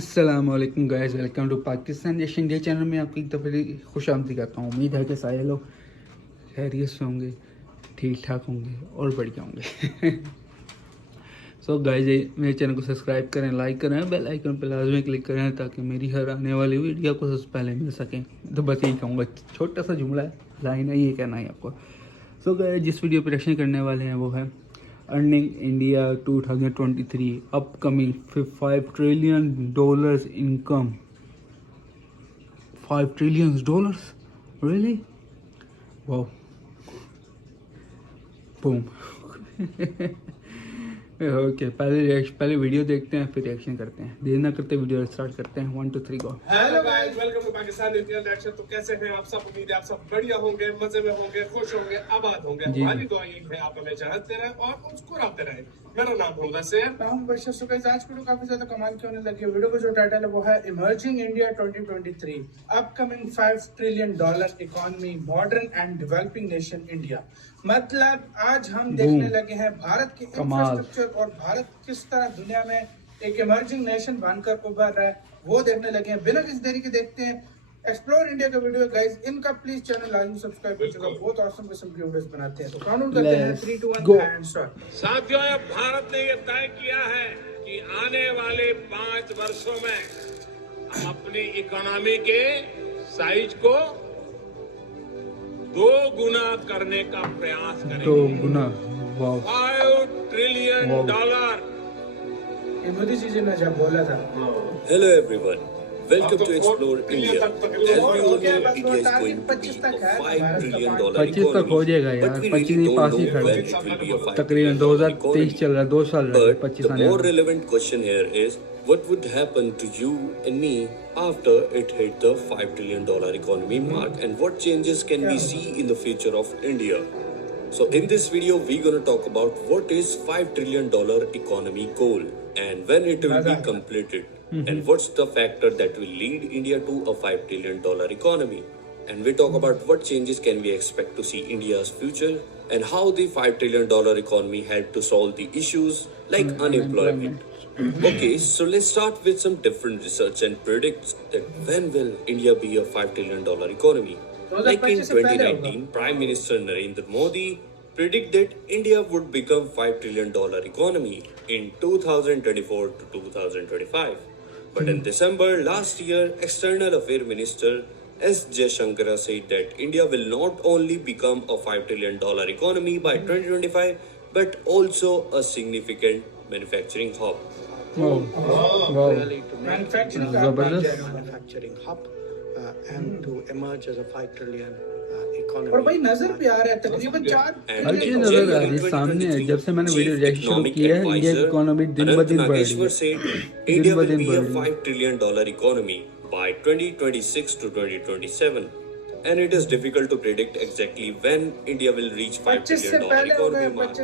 अस्सलामुअलैकुम guys, welcome to Pakistan Jaish India channel में आपकी एक दफ़े खुश आमदी करता हूँ। उम्मीद है कि सारे लोग खैरियत से होंगे, ठीक ठाक होंगे और बढ़िया होंगे। सो गाइस, मेरे चैनल को सब्सक्राइब करें, लाइक करें, बेल आइकन पर लाजमी क्लिक करें ताकि मेरी हर आने वाली वीडियो को सबसे पहले मिल सकें। तो बस यही कहूँगा, छोटा सा जुमला है, लाइन है, ये कहना है आपको। सो गाइस, जिस वीडियो पर रिएक्शन करने वाले हैं वो है Earning India 2023 upcoming $5 trillion income. $5 trillion? Really? Wow. Boom. Okay, पहले वीडियो देखते हैं, फिर रिएक्शन करते हैं। देर ना करते वीडियो स्टार्ट करते हैं। 1 2 3 go. Hello guys, welcome to Pakistan Indian reaction. तो कैसे हैं आप सब? उम्मीद है आप सब बढ़िया होंगे, मजे में होंगे, खुश होंगे, आबाद होंगे। हमारी दुआ यही है आप हमें चाहते रहे और मुस्कुराते रहे। मेरा नाम होगा से नाम बशर। सो गाइस, आज वीडियो काफी ज्यादा कमाल की होने लगी है। वीडियो का जो टाइटल है वो है emerging India 2023 upcoming $5 trillion economy, modern and developing nation India. मतलब आज हम देखने लगे हैं भारत के इंफ्रास्ट्रक्चर और भारत किस तरह दुनिया में एक इमर्जिंग नेशन बनकर उभर रहा है, वो देखने लगे हैं। बिना किसी देरी के देखते हैं एक्सप्लोर इंडिया का वीडियो। गाइस, इनका प्लीज चैनल लाजमी सब्सक्राइब कीजिएगा, बहुत ऑसम किस्म की वीडियोस बनाते हैं। तो काउंट करते हैं 3 2 1 एंड स्टार्ट। साथियों, भारत ने यह तय किया है कि आने वाले 5 वर्षों में हम अपनी इकोनॉमी के साइज को 2 गुना करने का प्रयास करेंगे। 2 गुना। वाह। $5 ट्रिलियन। ये मोदी जी ने जब बोला था। Hello everyone, welcome to Explore India. As we all know, India is going to be a $5 trillion 25 तक हो जाएगा यार, 25 नहीं, पास ही खड़ा है। तकरीबन 2023 चल रहा है, 2 साल रह गए, 25 But the more relevant question here is, what would happen to you and me after it hit the $5 trillion economy mark, and what changes can we see in the future of India? So in this video, we're going to talk about what is $5 trillion economy goal and when it will be completed, and what's the factor that will lead India to a $5 trillion economy. And we talk about what changes can we expect to see India's future and how the $5 trillion economy help to solve the issues like unemployment. Okay, so let's start with some different research and predicts that when will India be a $5 trillion economy. Like in 2019, Prime Minister Narendra Modi predicted India would become $5 trillion economy in 2024 to 2025. But in December last year, External Affairs Minister S. Jaishankar said that India will not only become a $5 trillion economy by 2025, but also a significant manufacturing hub. Really to make Manufacturing manufacturing hub and to emerge as a $5 trillion economy. और भाई नजर पे आ रहा है तकरीबन 4 हर चीज नजर आ रही है सामने है। जब से मैंने वीडियो रिएक्शन शुरू किया है, इंडिया की इकोनॉमी दिन ब दिन बढ़ रही है। India will be a $5 trillion economy by 2026 to 2027. And it is difficult to predict exactly when India will reach $5 trillion economy mark,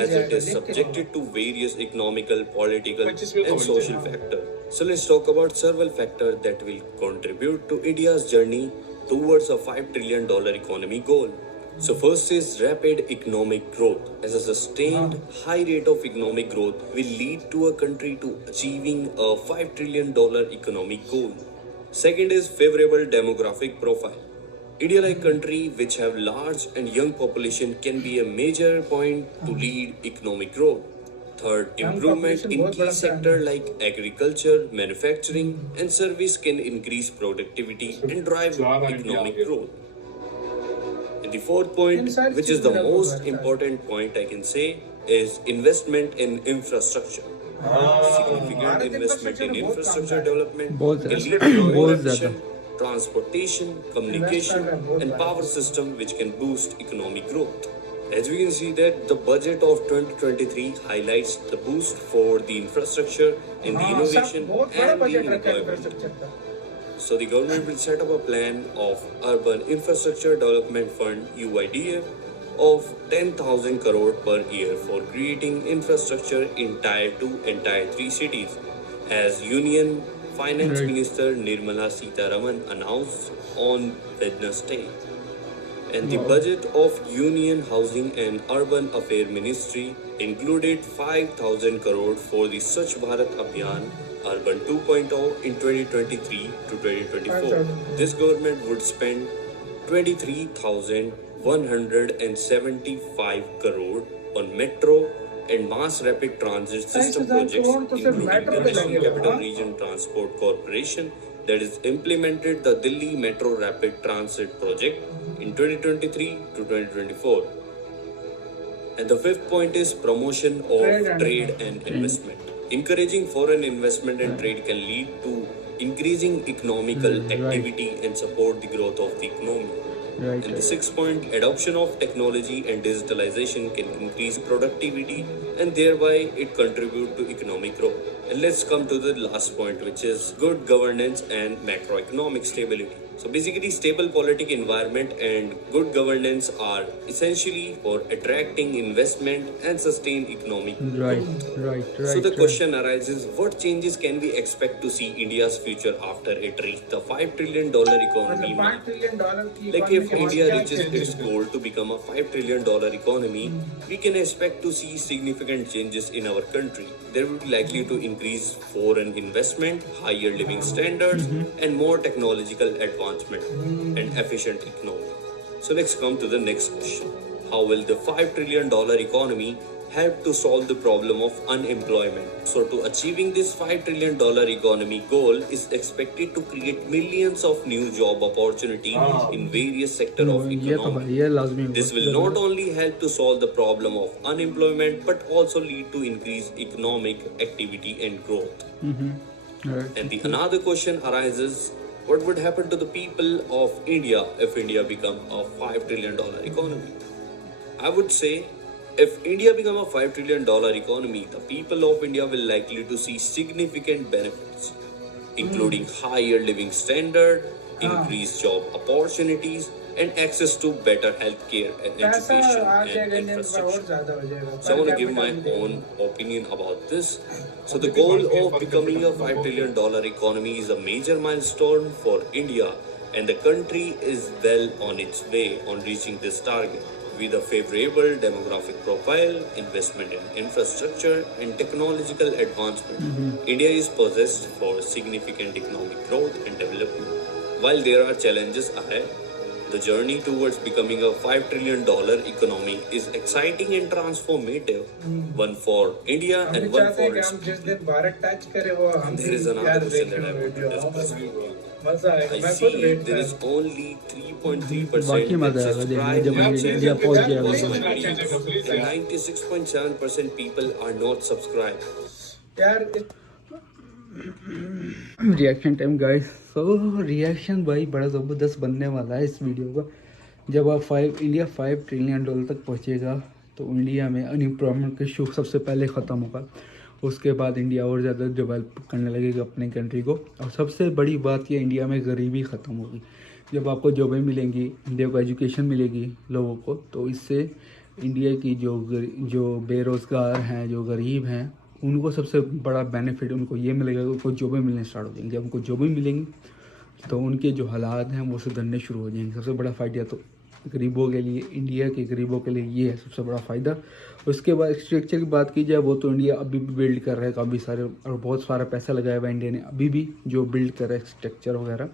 as it is subjected to various economical, political and social factors. So let's talk about several factors that will contribute to India's journey towards a $5 trillion economy goal. So first is rapid economic growth. As a sustained high rate of economic growth will lead to a country to achieving a $5 trillion economic goal. Second is favorable demographic profile. India-like country which have large and young population can be a major point to lead economic growth. Third, improvement in key sectors like agriculture, manufacturing and service can increase productivity and drive economic growth. And the fourth point, which is the most important point I can say, is investment in infrastructure. Significant investment in infrastructure development can lead to efficient transportation, communication and power system which can boost economic growth. As we can see that the budget of 2023 highlights the boost for the infrastructure in the innovation and the employment. So the government will set up a plan of Urban Infrastructure Development Fund UIDF of 10,000 crore per year for creating infrastructure in Tier 2 and Tier 3 cities, as Union Finance Minister Nirmala Sitharaman announced on Wednesday. And the budget of Union Housing and Urban Affairs Ministry included 5,000 crore for the Swachh Bharat Abhiyan Urban 2.0 in 2023 to 2024. This government would spend 23,175 crore on metro and mass rapid transit system projects, including the National Capital Region Transport Corporation that is implemented the Delhi Metro Rapid Transit Project in 2023 to 2024. And the fifth point is promotion of trade and investment. Encouraging foreign investment and trade can lead to increasing economical activity and support the growth of the economy. Right. And the sixth point, adoption of technology and digitalization can increase productivity and thereby it contribute to economic growth. And let's come to the last point, which is good governance and macroeconomic stability. So basically, stable political environment and good governance are essentially for attracting investment and sustain economic growth. Right. So the question arises, what changes can we expect to see India's future after it reaches the $5 trillion economy mark? Like if India reaches its goal to become a $5 trillion economy, we can expect to see significant changes in our country. There will be likely to increase foreign investment, higher living standards, and more technological advancement and efficient economy. So let's come to the next question. How will the $5 trillion economy help to solve the problem of unemployment? So to achieving this $5 trillion economy goal is expected to create millions of new job opportunities in various sectors of economy. This will not only help to solve the problem of unemployment but also lead to increased economic activity and growth. And the another question arises, what would happen to the people of India if India become a $5 trillion economy? I would say, if India become a $5 trillion economy, the people of India will likely to see significant benefits, including higher living standard, increased job opportunities, and access to better healthcare and education and infrastructure. So I want to give my own opinion about this. So the goal of becoming a $5 trillion economy is a major milestone for India, and the country is well on its way on reaching this target. With a favorable demographic profile, investment in infrastructure, and technological advancement, India is poised for significant economic growth and development. While there are challenges ahead, the journey towards becoming a $5 trillion economy is exciting and transformative, one for India and one for its people. There is another question that I want to discuss. I see there is only 3.3% that subscribe and 96.7% people are not subscribed. Reaction time guys. So reaction भाई बड़ा ज़बरदस्त बनने वाला है इस video का। जब आप इंडिया $5 ट्रिलियन तक पहुंचेगा तो इंडिया में अनएम्प्लॉयमेंट का इशू सबसे पहले ख़त्म होगा। उसके बाद इंडिया और ज़्यादा डेवलप करने लगेगा अपने कंट्री को। और सबसे बड़ी बात ये, इंडिया में गरीबी ख़त्म होगी। जब आपको जॉबें मिलेंगी, इंडिया को एजुकेशन मिलेगी लोगों को, तो इससे इंडिया की जो बेरोज़गार हैं, जो गरीब हैं, उनको सबसे बड़ा बेनिफिट उनको ये मिलेगा कि उनको जॉबें मिलने स्टार्ट हो जाएंगी। जब उनको जॉबें मिलेंगी तो उनके जो हालात हैं वो सुधरने शुरू हो जाएंगे। सबसे बड़ा फ़ायदा तो गरीबों के लिए, इंडिया के गरीबों के लिए ये है सबसे बड़ा फ़ायदा। उसके बाद स्ट्रक्चर की बात की जाए, वो तो इंडिया अभी भी बिल्ड कर रहा है काफ़ी सारे, और बहुत सारा पैसा लगाया हुआ इंडिया ने। अभी भी जो बिल्ड कर रहा है स्ट्रक्चर वगैरह,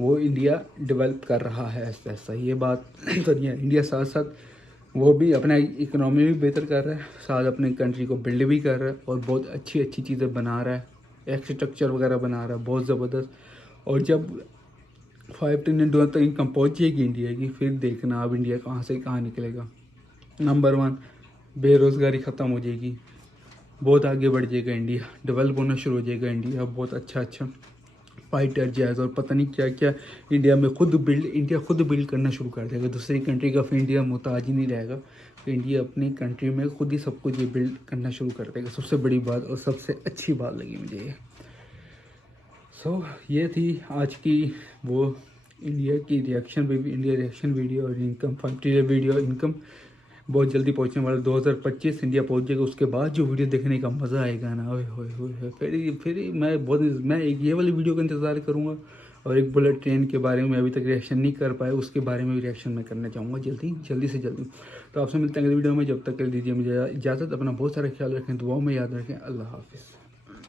वो इंडिया डेवलप कर रहा है ऐसा ऐसा। ये बात तो नहीं है। इंडिया साथ साथ वो भी अपना इकोनॉमी भी बेहतर कर रहा है, साथ अपने कंट्री को बिल्ड भी कर रहा है, और बहुत अच्छी अच्छी चीज़ें बना रहा है, एक्सट्रक्चर वगैरह बना रहा है बहुत ज़बरदस्त। और जब $5 ट्रिलियन तक इनकम पहुँचेगी इंडिया की, फिर देखना अब इंडिया कहाँ से कहाँ निकलेगा। नंबर 1, बेरोज़गारी ख़त्म हो जाएगी, बहुत आगे बढ़ जाएगा इंडिया, डेवलप होना शुरू हो जाएगा इंडिया, बहुत अच्छा फाइटर जैज़ और पता नहीं क्या क्या इंडिया में इंडिया खुद बिल्ड करना शुरू कर देगा। दूसरी कंट्री का फिर इंडिया मोहताज ही नहीं रहेगा। तो इंडिया अपनी कंट्री में खुद ही सब कुछ ये बिल्ड करना शुरू कर देगा। सबसे बड़ी बात और सबसे अच्छी बात लगी मुझे ये। सो ये थी आज की वो इंडिया रिएक्शन वीडियो और इनकम 5 ट्रिलियन वीडियो इनकम बहुत जल्दी पहुंचने वाला। 2025 इंडिया पहुंच जाएगा। उसके बाद जो वीडियो देखने का मज़ा आएगा ना, ओए फिर मैं एक ये वाली वीडियो का इंतज़ार करूँगा। और एक बुलेट ट्रेन के बारे में अभी तक रिएक्शन नहीं कर पाए, उसके बारे में भी रिएक्शन मैं करना चाहूँगा जल्दी से जल्दी। तो आपसे मिलते हैं अगली वीडियो में। जब तक कर दीजिए मुझे इजाज़त। अपना बहुत सारा ख्याल रखें, दुआओं में याद रखें। अल्लाह हाफिज़।